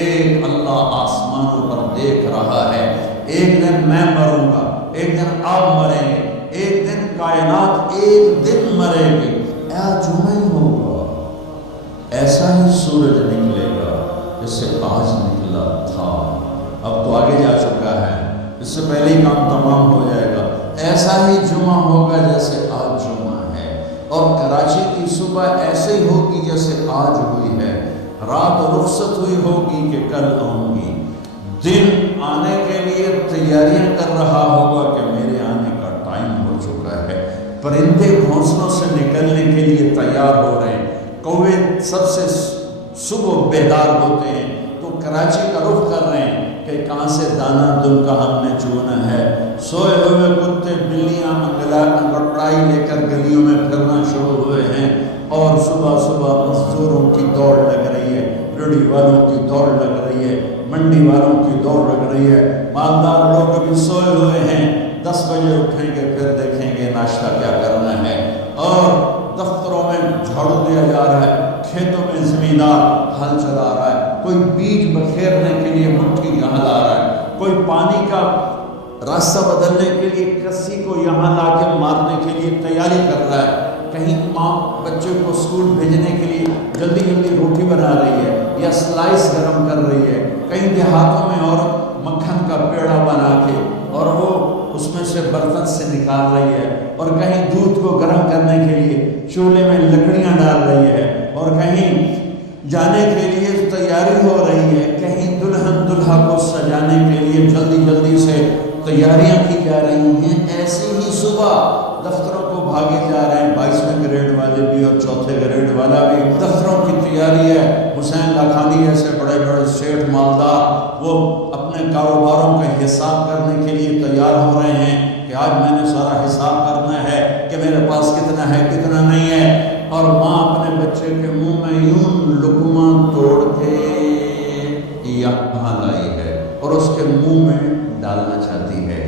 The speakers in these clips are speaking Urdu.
ایک اللہ آسمانوں پر دیکھ رہا ہے، ایک دن میں مروں گا، ایک دن آپ مریں گے، ایک دن کائنات ایک دن مرے گی، جمعہ ہی ہوگا، ایسا ہی سورج نکلے گا جیسے آج نکلا تھا، اب تو آگے جا چکا ہے، اس سے پہلے ہی کام تمام ہو جائے گا، ایسا ہی جمعہ ہوگا جیسے آج جمعہ ہے، اور کراچی کی صبح ایسے ہی ہوگی جیسے آج ہوئی ہے، رات رخصت ہوئی ہوگی کہ کل آؤں گی، دن آنے کے لیے تیاریاں کر رہا ہوگا کہ میرے آنے کا ٹائم ہو چکا ہے، پرندے گھونسلوں سے نکلنے کے لیے تیار ہو رہے ہیں، کوے سب سے صبح بیدار ہوتے ہیں تو کراچی کا رخ کر رہے ہیں کہ کہاں سے دانہ دل کا ہم نے چونا ہے، سوئے ہوئے کتے بلیاں انگڑائی لے کر گلیوں میں پھرنا شروع ہوئے ہیں، اور صبح صبح مزدوروں کی دوڑ لگ رہی ہے، ریڑھی والوں کی دوڑ لگ رہی ہے، منڈی والوں کی دوڑ لگ رہی ہے، مالدار لوگ بھی سوئے ہوئے ہیں، 10 بجے اٹھیں گے پھر دیکھیں گے ناشتہ کیا کرنا ہے، اور دفتروں میں جھاڑو دیا جا رہا ہے، کھیتوں میں زمیندار ہل چلا رہا ہے، کوئی بیج بکھیرنے کے لیے مٹھی یہاں لا رہا ہے، کوئی پانی کا راستہ بدلنے کے لیے کسی کو یہاں لا کے مارنے کے لیے تیاری کر رہا ہے، کہیں ماں بچے کو اسکول بھیجنے کے لیے جلدی جلدی روٹی بنا رہی ہے یا سلائس گرم کر رہی ہے، کہیں دیہاتوں میں عورت مکھن کا پیڑا بنا کے اور وہ اس میں سے برتن سے نکال رہی ہے، اور کہیں دودھ کو گرم کرنے کے لیے چولہے میں لکڑیاں ڈال رہی ہے، اور کہیں جانے کے لیے تیاری ہو رہی ہے، کہیں دلہن دلہا کو سجانے کے لیے جلدی جلدی سے تیاریاں کی جا رہی ہیں، ایسی ہی صبح دفتروں کو بھاگے جا رہے ہیں، 22ویں گریڈ والے بھی اور 4تھے گریڈ والا بھی، دفتروں کی تیاری ہے، حسین لاکھانی ایسے بڑے بڑے سیٹھ مالدار وہ اپنے کاروباروں کا حساب کرنے کے لیے تیار ہو رہے ہیں کہ آج میں نے سارا حساب کرنا ہے کہ میرے پاس کتنا ہے کتنا نہیں ہے، اور ماں اپنے بچے کے منہ میں یوں لقمہ توڑ کے یہاں لائی ہے اور اس کے منہ میں ڈالنا چاہتی ہے،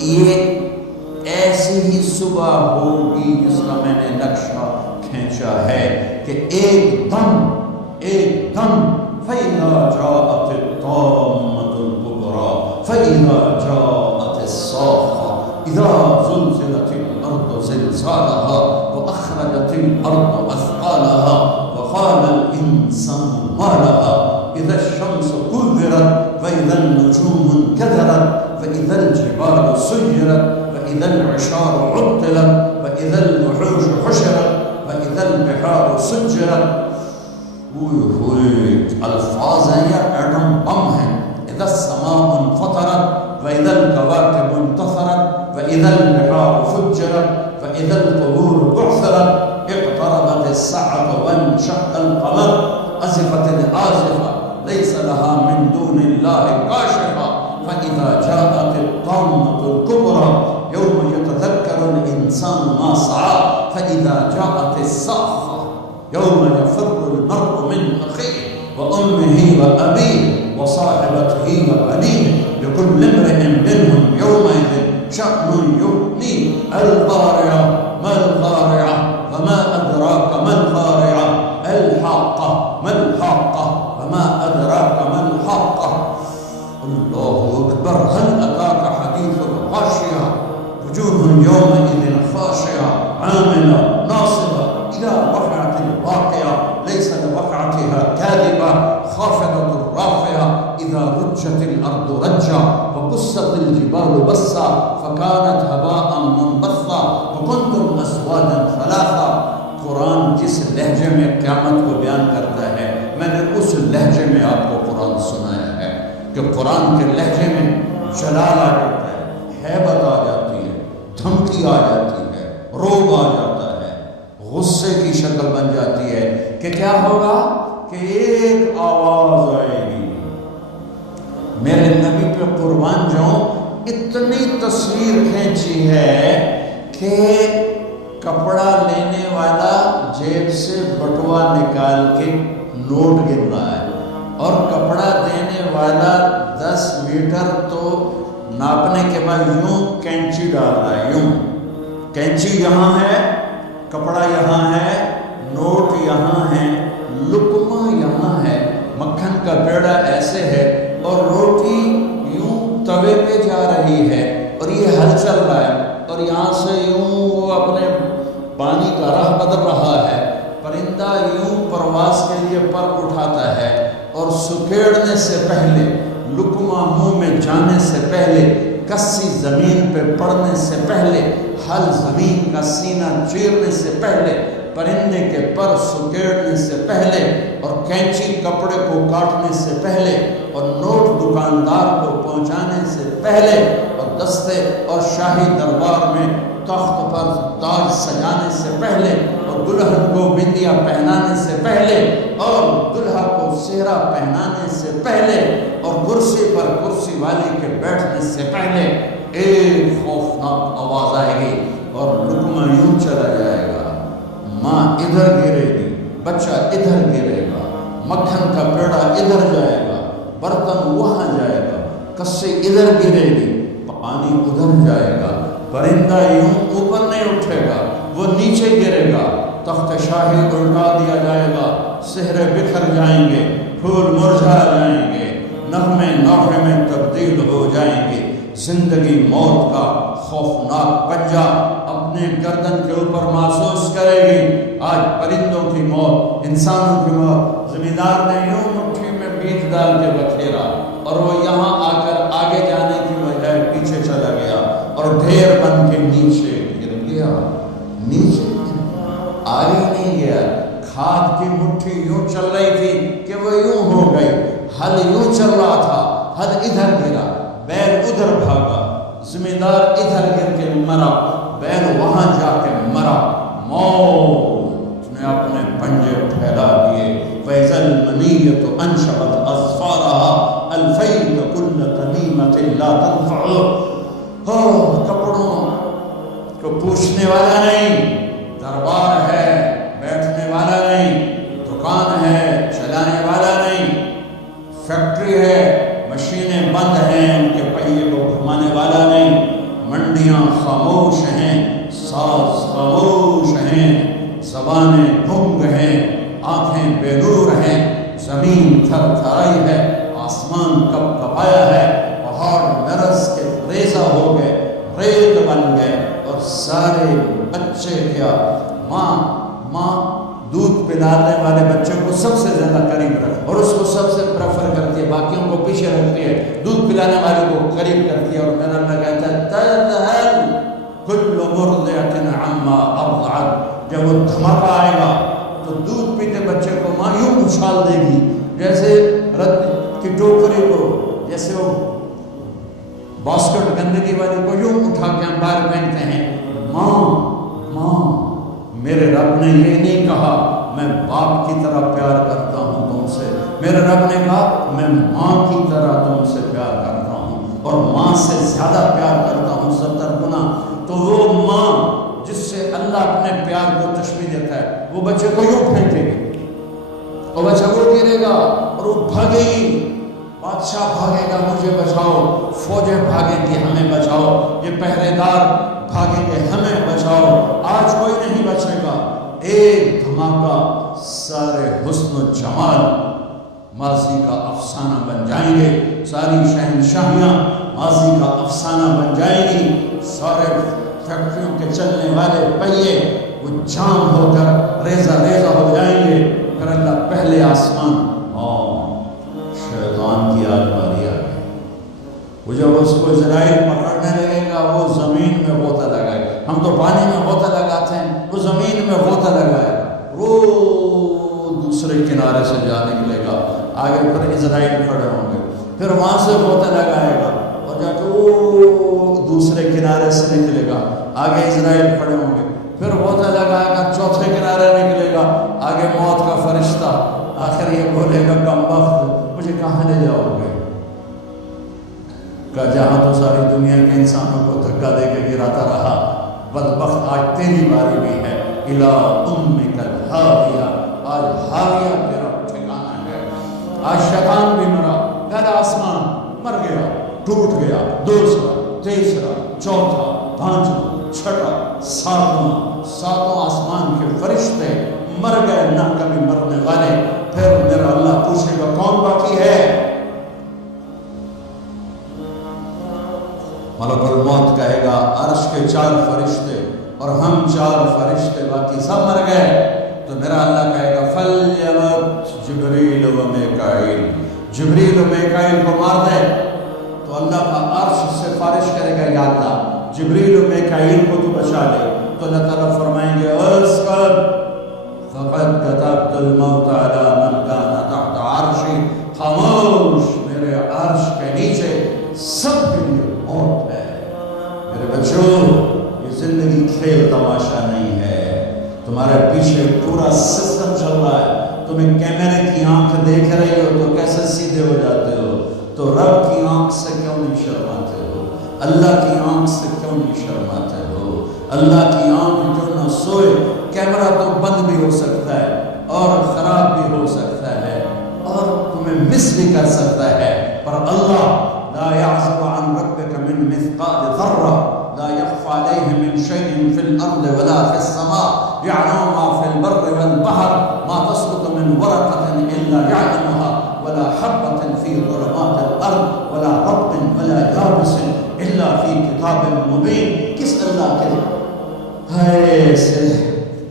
یہ ایسی ہی صبح ہوگی جس کا میں نے نقشہ کھینچا ہے کہ ایک دم فَإِذَا جَاءَتِ الطَّامَّةُ الْكُبْرَى فَإِذَا جَاءَتِ الصَّاخَّةُ إِذَا زُلْزِلَتِ الْأَرْضُ زِلْزَالَهَا وَأَخْرَجَتِ الْأَرْضُ أَثْقَالَهَا وَقَالَ الْإِنسَانُ مَا لَهَا إِذَا الشَّمْسُ كُوِّرَتْ وَإِذَا النُّجُومُ انكَدَرَتْ وَإِذَا الْجِبَالُ سُيِّرَتْ وَإِذَا الْعِشَارُ عُطِّلَتْ وَإِذَا الْوُحُوشُ حُشِرَتْ وَإِذَا الْبِحَارُ سُجِّرَتْ، الفاظ ہیں یا ایٹم بم ہیں، اذا السماء انفطرت وإذا الكواكب انتثرت وإذا البحار فجرت وإذا القبور بعثرت اقتربت الساعة وانشق القمر أزفت الآزفة ليس لها من دون الله كاشفة فإذا جاءت الطامة الكبرى يوم يتذكر الإنسان ما سعى فإذا جاءت الصاخة يوم يفر المرء من أخيه وأمه وأبيه وصاحبته وبنيه لكل امرئ منهم يومئذ شأن يغنيه القارعة ما القارعة وما أدراك ما القارعة الحاقة ما الحاقة وما أدراك ما الحاقة الله أكبر هل أتاك حديث الغاشية وجوه يومئذ خاشعة عاملة ناصبة إذا وقعت الواقعة ليس لوقعتها كاذبة خافضة رافعة إذا رجت الأرض رجا وبست الجبال بسا فكانت هباء منبثا وكنتم أزواجا ثلاثا۔ قرآن جس لہجے میں قیامت کو بیان کرتا ہے میں نے اس لہجے میں آپ کو قرآن سنایا ہے کہ قرآن کے لہجے میں جلال آ جاتا ہے، ہیبت آ جاتی ہے، دھمکی آ جاتی ہے، روب آ جاتا ہے، غصے کی شکل بن جاتی ہے کہ کیا ہوگا کہ ایک آواز آئے گی۔ میرے نبی پہ قربان جاؤں اتنی تصویر کھینچی ہے کہ کپڑا لینے والا جیب سے بٹوا نکال کے نوٹ گن رہا ہے اور کپڑا دینے والا 10 میٹر تو ناپنے کے بعد یوں کینچی ڈال رہا ہے، یوں کینچی یہاں ہے، کپڑا یہاں ہے، نوٹ یہاں ہے، لقمہ یہاں ہے، مکھن کا پیڑا سکیڑنے سے پہلے، لقمہ منہ میں جانے سے پہلے، کسی زمین پہ پڑنے سے پہلے، ہل زمین کا سینہ چیرنے سے پہلے، پرندے کے پر سکیڑنے سے پہلے، اور کینچی کپڑے کو کاٹنے سے پہلے، اور نوٹ دکاندار کو پہنچانے سے پہلے، اور دستے اور شاہی دربار میں تخت پر تاج سجانے سے پہلے، اور دلہن کو بندیا پہنانے سے پہلے، اور دلہا کو سہرا پہنانے سے پہلے، اور کرسی پر کرسی والی کے بیٹھنے سے پہلے ایک خوفناک آواز آئے گی اور لقمہ یوں چلا جائے گا، ماں ادھر گرے گی، بچہ ادھر گرے گا، مکھن کا پیڑا ادھر جائے گا، برتن وہاں جائے گا، کسی ادھر گرے گی، پانی ادھر جائے گا، پرندہ یوں اوپر نہیں اٹھے گا، وہ نیچے گرے گا، تخت شاہی الٹا دیا جائے گا، سہرے بکھر جائیں گے، پھول مرجھا جائیں گے، نغمے نوحے میں تبدیل ہو جائیں گے، زندگی موت کا خوفناک پنجہ اپنے گردن کے اوپر محسوس کرے گی۔ آج پرندوں کی موت، انسانوں کی موت، زمیندار نے یوں مٹھی میں بیج ڈال کے بکھیرا اور وہ یہاں آ کر آگے جانے کی بجائے پیچھے چلا گیا اور ڈھیر بن کے نیچے گر گیا، نیچے آگے نہیں گیا۔ کھاد کی مٹھی یوں چل رہی تھی کہ وہ یوں ہو گئی، ہل یوں چل رہا تھا، ہل ادھر گرا، بیل ادھر بھاگا، زمیندار ادھر گر کے مرا، بیل وہاں جا کے مرا، موت نے اپنے پنجے پھیلا دیے۔ فَإِذَا الْمَنِيَّةُ أَنْشَأَتْ أَظْفَارَهَا أَلْفَيْتَ كُلَّ تَمِيمَةٍ لَا تَنْفَعُ۔ کپڑوں کو پوچھنے والا نہیں، دربار ہے بیٹھنے والا نہیں، دکان ہے چلانے والا نہیں، فیکٹری ہے مشینیں بند ہیں ان کے پہیے کو گھمانے والا نہیں، منڈیاں خاموش ہیں، ساز خاموش ہیں، زبانیں گنگ ہیں، آنکھیں بے نور ہیں، زمین تھر تھرائی ہے، آسمان کپ کپایا ہے، پہاڑ نرس کے ریزہ ہو گئے، ریت بن گئے، اور سارے بچے کیا، ماں دودھ پلانے والے بچے کو سب سے زیادہ قریب رکھ اور اس کو سب سے پریفر کرتی ہے، باقیوں کو پیچھے رکھتی ہے، دودھ پلانے والے کو قریب کرتی ہے، اور میرا اللہ کہتا ہے تذہل کل مرضعۃ عما ارضعت۔ جب وہ دھماکہ آئے گا تو دودھ پیتے بچے کو ماں یوں اچھال دے گی جیسے رت کی ٹوکری کو، جیسے وہ باسکٹ گندگی والے کو یوں اٹھا کے ہم باہر پہنتے ہیں، ماں میرے رب نے یہ نہیں کہا میں باپ کی طرح پیار کرتا ہوں تم سے، میرے رب نے کہا میں ماں کی طرح تم سے پیار کرتا ہوں، اور ماں سے زیادہ پیار کرتا ہوں 70 گنا۔ تو وہ ماں جس سے اللہ اپنے پیار کو تشبیہ دیتا ہے، وہ بچے کو یوں پھینکے گی، اور بچہ وہ گرے گا اور وہ بھاگے گی، بادشاہ بھاگے گا مجھے بچاؤ، فوجیں بھاگیں گی ہمیں بچاؤ، یہ پہرے دار بھاگیں گے ہمیں بچاؤ، آج کوئی نہیں بچے گا۔ ایک دھماکہ، سارے حسن و جمال ماضی کا افسانہ بن جائیں گے، ساری شہنشاہیاں ماضی کا افسانہ بن جائیں گی، سارے فیکٹریوں کے چلنے والے پہیے وہ جام ہو کر ریزہ ریزہ ہو جائیں گے۔ پھر اللہ پہلے آسمان شیطان کی آزمائش آ گئی، وہ جب اس کو اسرائیل پکڑنے لگے گا وہ زمین میں غوطہ لگائے گا، ہم تو پانی میں غوطہ لگاتے ہیں، وہ زمین میں غوطہ لگائے گا، وہ دوسرے کنارے سے جا نکلے گا، آگے پھر اسرائیل کھڑے ہوں گے، پھر وہاں سے غوطہ لگائے گا اور جا کے وہ دوسرے کنارے سے نکلے گا، آگے اسرائیل کھڑے ہوں گے، پھر غوطہ لگائے گا، چوتھے کنارے نکلے گا، آگے موت کا فرشتہ، آخر یہ بولے گا کم وقت مجھے کہاں لے جاؤ گے؟ کہ جہاں تو ساری دنیا کے انسانوں کو دھکا دے کے گراتا رہا، بدبخت آج تیری باری بھی ہے، اِلیٰ اُمِّکَ الْحَاوِیَہ، آج حاویہ تیرا ٹھکانہ ہے۔ آج شیطان بھی مرا، پہلا آسمان مر گیا، ٹوٹ گیا، دوسرا، تیسرا، چوتھا، پانچواں، چھٹا، ساتواں آسمان کے فرشتے مر گئے، نہ کبھی مرنے والے۔ پھر میرا اللہ پوچھے گا کون باقی ہے؟ ملک الموت کہے گا عرش کے 4 فرشتے اور ہم 4 فرشتے باقی سب مر گئے، تو میرا اللہ کہے گا فَلْيَمُتْ جبریل و میکائیل، جبریل و میکائیل کو مار دے تو اللہ کا عرش سفارش کرے گا یا اللہ جبریل و میکائیل کو تو بچا لے، تو اللہ تعالیٰ فرمائیں گے اسکت فقد كتبت الموت على من كان تحت عرشی، خاموش میرے عرش کے نیچے سب کے لیے موت ہے۔ میرے بچوں یہ زندگی کھیل تماشا نہیں ہے، تمہارے پیچھے پورا سسٹم چل رہا ہے، تمہیں کیمرے کی آنکھ دیکھ رہی ہو تو کیسے سیدھے ہو جاتے ہو، تو رب کی آنکھ سے کیوں نہیں شرماتے ہو، اللہ کی آنکھ سے کیوں نہیں شرماتے ہو؟ اللہ کی آنکھ جو نہ سوئے، کیمرہ تو بند بھی ہو سکتا ہے اور خراب بھی ہو سکتا ہے اور تمہیں مس بھی کر سکتا ہے، پر اللہ لا يعزب عن ربك من مثقال ذرة لا يخفى عليه من شيء في الأرض ولا في السماء يعلم ما في البر والبحر ما تسقط من ورقة إلا يعلمها ولا حبة في ظلمات الأرض ولا رطب ولا يابس إلا في كتاب مبين۔ کس اللہ کے سے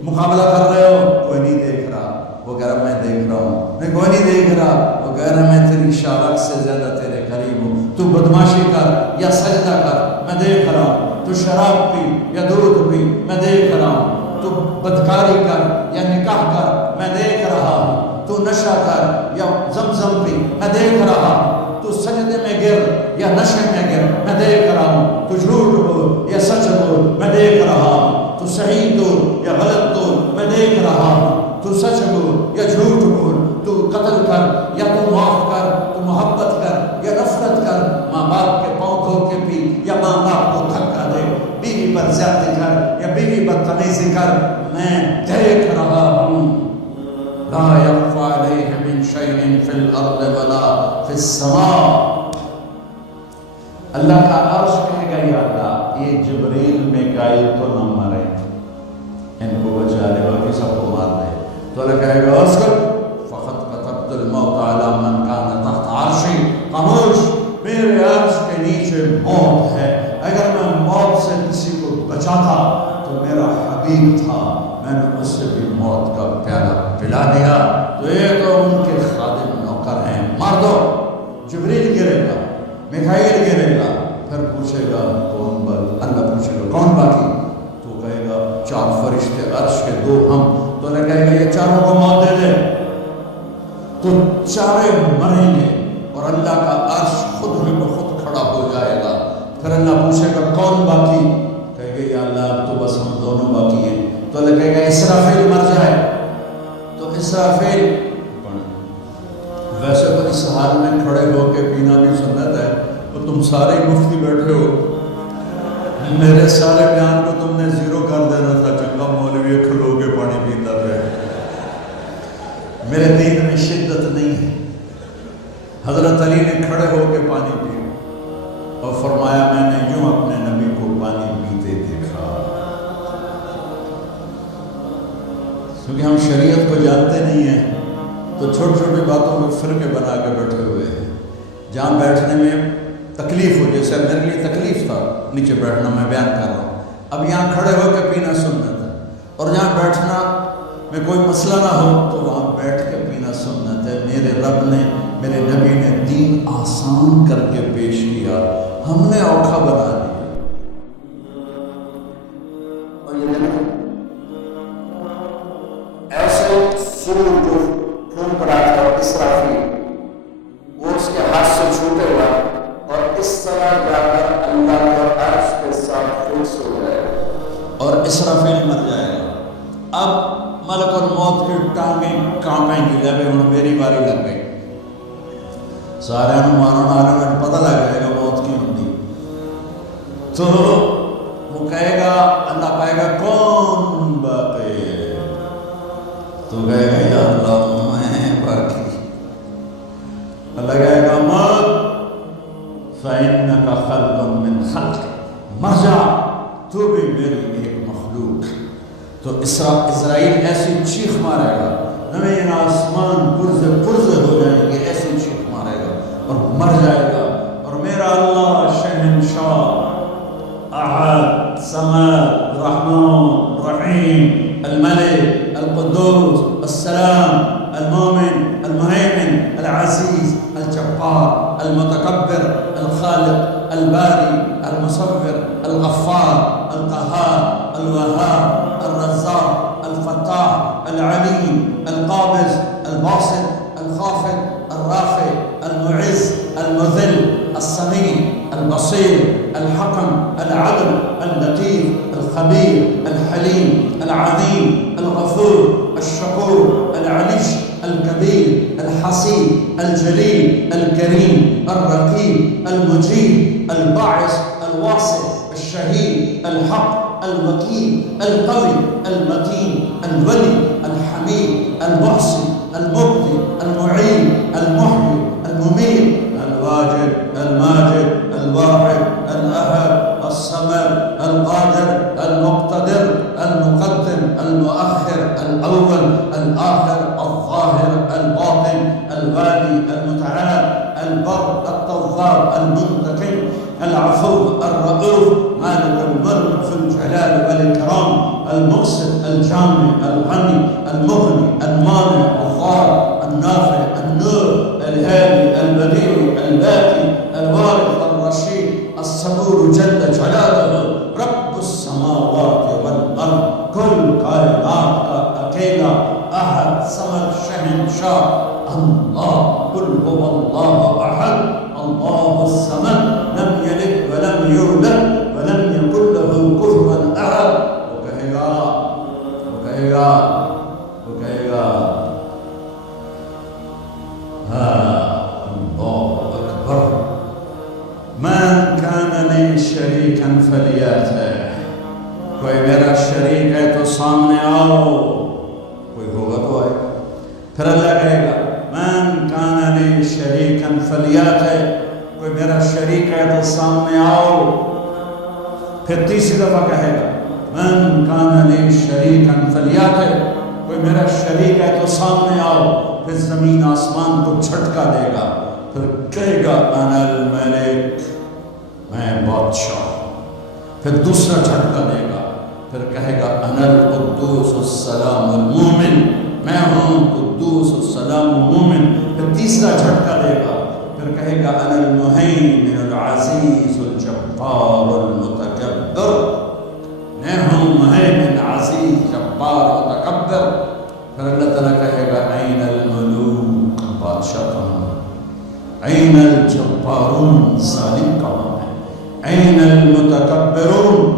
مقابلہ کر رہے ہو؟ کوئی نہیں دیکھ رہا، وہ کہہ رہا میں دیکھ رہا ہوں، میں کوئی نہیں دیکھ رہا، وہ کہہ رہا میں تیری شارک سے زیادہ تیرے قریب ہوں، تو بدماشی کر یا سجدہ کر میں دیکھ رہا ہوں، تو شراب پی یا دودھ پی میں دیکھ رہا ہوں، تو بدکاری کر یا نکاح کر میں دیکھ رہا ہوں، تو نشہ کر یا زمزم پی میں دیکھ رہا ہوں، تو سجدے میں گر یا نشے میں گر میں دیکھ رہا ہوں، تو جھوٹ بول یا سچ بول میں دیکھ رہا ہوں، تو صحیح بول یا غلط بول میں دیکھ رہا ہوں، تو سچ بول یا جھوٹ بول، تو قتل کر یا تو معاف کر، تو محبت کر یا نفرت کر، ماں باپ کے پاؤں دھو کے پی یا ماں باپ کو دھکا دے، بیوی پر زیادتی کر یا بیوی بدتمیزی کر، میں دیکھ رہا ہوں۔ لا يخفى عليه من شيء في الارض ولا في السماء۔ اللہ کا عرش کہے گا یا اللہ یہ جبریل میکائیل تو نہ مرے، ان کو بچا لے، باقی سب کو مار دے، تو اللہ کہے گا اسکت فقط كتبت الموت على من كان تحت عرشی، خاموش میرے عرش کے نیچے موت ہے، اگر میں موت سے کسی کو بچاتا تو میرا حبیب تھا، میں نے اس سے بھی موت کا پیالہ پلا دیا، تو یہ تو ان کے خادم نوکر ہیں، مار دو۔ جبریل گرے گا، میکائیل گرے گا، پھر پوچھے گا کون اللہ پوچھے گا کون باقی، تو کہے گا چار فرشتے عرش کے دو ہم، تو اللہ کہے گا یہ چاروں کو موت دے دے، تو چارے مریں گے اور اللہ کا عرش خود ہی بخود کھڑا ہو جائے گا، پھر اللہ پوچھے گا کون باقی، کہے گا یا اللہ اب تو بس ہم دونوں باقی ہیں، تو اللہ کہے گا اسرافیل مر جائے، تو اسرافیل ویسے تو اس حال میں کھڑے ہو کے پینا بھی سنت ہے، تو تم سارے مفتی بیٹھے ہو، میرے سارے بیان کو تم نے زیرو کر دینا تھا، چنگا مولوی کھلو کے پانی پیتا رہے، میرے دین میں شدت نہیں ہے۔ حضرت علی نے کھڑے ہو کے پانی پیا اور فرمایا میں نے یوں اپنے نبی کو پانی پیتے دیکھا، کیونکہ ہم شریعت کو جانتے نہیں ہیں تو چھوٹی چھوٹی باتوں میں فرقے بنا کے بیٹھے ہوئے ہیں، جہاں بیٹھنے میں تکلیف ہو، جیسے میرے لیے تکلیف تھا نیچے بیٹھنا، میں بیان کر رہا ہوں، اب یہاں کھڑے ہو کے پینا سنت ہے، اور جہاں بیٹھنا میں کوئی مسئلہ نہ ہو تو وہاں بیٹھ کے پینا سنت ہے۔ میرے رب نے، میرے نبی نے دین آسان کر کے پیش کیا، ہم نے اوکھا بنا دیا۔ ایسے سور جو پھونک رہا تھا اسرافیل، وہ اس کے ہاتھ سے چھوٹے گا اور اس طرح جا کر اللہ کے عرش کے ساتھ فکس ہو جائے گا اور اسرافیل مر جائے گا۔ اب ملک الموت کی ٹانگیں کانپیں گی، لے بھی میری باری لگ گئی، سارے مارن والے میں پتہ لگ جائے گا موت کی ہوتی، تو وہ کہے گا، اللہ کہے گا کون باقی، تو کہے گا یا اللہ میں باقی، اللہ کہے گا مت فإنك خلق من خلق، مر جا تو بھی میری ایک مخلوق۔ تو اسرائیل ایسی چیخ مارے گا، زمین آسمان پرزے پرزے ہو جائیں گے، ایسی چیخ مارے گا اور مر جائے گا، اور میرا اللہ شہنشاہ احد صمد رحمان رحیم الملک القدوس السلام المؤمن الجبار المتكبر الخالق الباري المصور الغفار القهار الوهاب الرزاق الفتاح العليم القابض الباسط الخافض الرافع المعز المذل السميع البصير الحكم العدل اللطيف الخبير الحليم العظيم الغفور الشكور العليش الكبير الحسيب الجليل الكريم الرقيب المجيب الباعث الواسع الشهيد الحق الوكيل القوي المتين الولي الحميد المحسن المبدي المعين المحيي المميت الواجد الماجد الواحد الأحد الصمد القادر المقتدر المقدم المؤخر الأول الآخر الظاهر الباطن الوالي المتعال البر التواب المنتقم العفو الرؤوف مالك الملك ذو الجلال والإكرام المقسط الجامع الغني المغني المانع الضار النافع النور الهادي البديع الباقي الوارث الرشيد الصبور جل جلاله رب السماوات والأرض كل کائنات کا اکیلا احد صمد شہنشاہ اللہ قل هو الله احد الله الصمد لم يلد ولم يولد ولم يكن له كفوا احد وہ کہے گا اللہ اکبر من كان لي شريكا فليأته کوئی میرا شریک ہے تو سامنے آؤ کوئی ہوگا تو آئے پھر اللہ کہے گا من كان لي شريكا فليأته کوئی میرا شریک ہے تو سامنے آؤ پھر تیسری دفعہ کہے گا من كان لي شريكا فليأته کوئی میرا شریک ہے تو سامنے آؤ پھر زمین آسمان کو جھٹکا دے گا پھر کہے گا انا الملک میں بادشاہ پھر دوسرا جھٹکا دے گا پھر کہے گا انا القدوس السلام المومن میں ہوں قدوس السلام المومن پھر تیسرا جھٹکا دے گا پھر کہے گا انا المہیمن العزیز الجبار المتکبر میں ہوں مہیمن عزیز جبار متکبر پھر اللہ تعالیٰ کہے گا این الملوک بادشاہ کہاں این الجبارون ظالم کہاں ہے این المتکبرون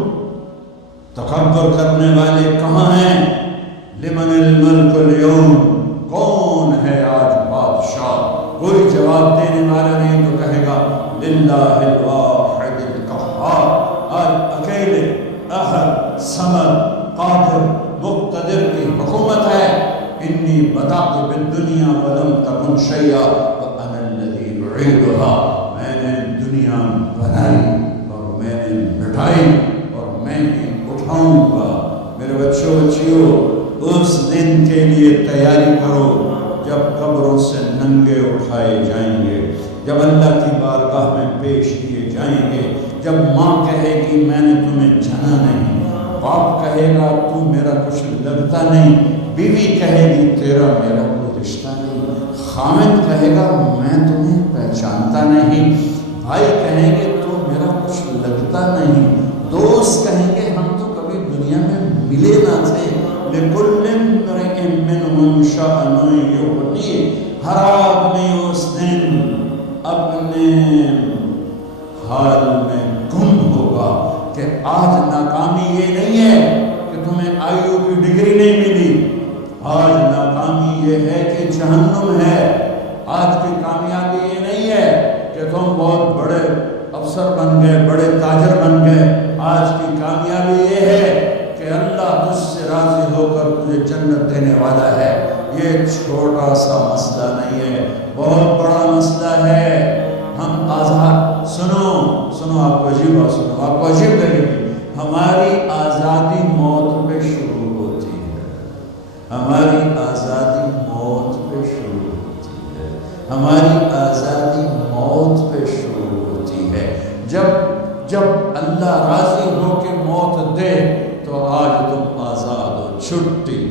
تکبر کرنے والے کہاں ہیں لمن الملک اليوم کون ہے آج بادشاہ کوئی جواب دینے والا نہیں تو کہے گا للہ الواحد القہار آج اکیلے احد صمد قادر مقتدر کی حکومت ہے انی بدأت بالدنیا ولم تکن شیئا وانا الذی اعیدها میں نے دنیا بنائی اور میں نے مٹائی اور میں نے اٹھاؤں گا میرے بچوں بچیوں اس دن کے لیے تیاری کرو جب قبروں سے ننگے اٹھائے جائیں گے جب اللہ کی بارگاہ میں پیش کیے جائیں گے جب ماں کہے گی میں نے تمہیں جنا نہیں باپ کہے گا تو میرا کچھ لگتا نہیں بیوی کہے گی تیرا میرا کوئی رشتہ نہیں خامد کہے گا میں تمہیں پہچانتا نہیں بھائی کہیں گے تو میرا کچھ لگتا نہیں دوست کہیں گے ہم تو کبھی دنیا میں ملے نہ تھے لِكُلِّ امْرِئٍ مِّنْهُمْ شَأْنٌ يُغْنِيهِ ہر آدمی اس دن اپنے حال میں گم ہوگا کہ آج ناکامی یہ نہیں ہے کہ تمہیں آئیو کی ڈگری نہیں ملی آج ناکامی یہ ہے کہ جہنم ہے آج کی کامیابی یہ نہیں ہے کہ تم بہت بڑے افسر بن گئے بڑے تاجر بن گئے آج کی کامیابی یہ ہے کہ اللہ تجھ سے راضی ہو کر تجھے جنت دینے والا ہے یہ چھوٹا سا مسئلہ نہیں ہے بہت بڑا مسئلہ ہے ہم آزاد سنو آپ کو عجیب بات سنو آپ کو عجیب لگے گی ہماری آزادی موت پہ شروع ہوتی ہے ہماری آزادی موت پہ شروع ہوتی ہے ہماری آزادی موت پہ شروع ہوتی ہے جب اللہ راضی ہو کے موت دے تو آج تم آزاد ہو چھٹی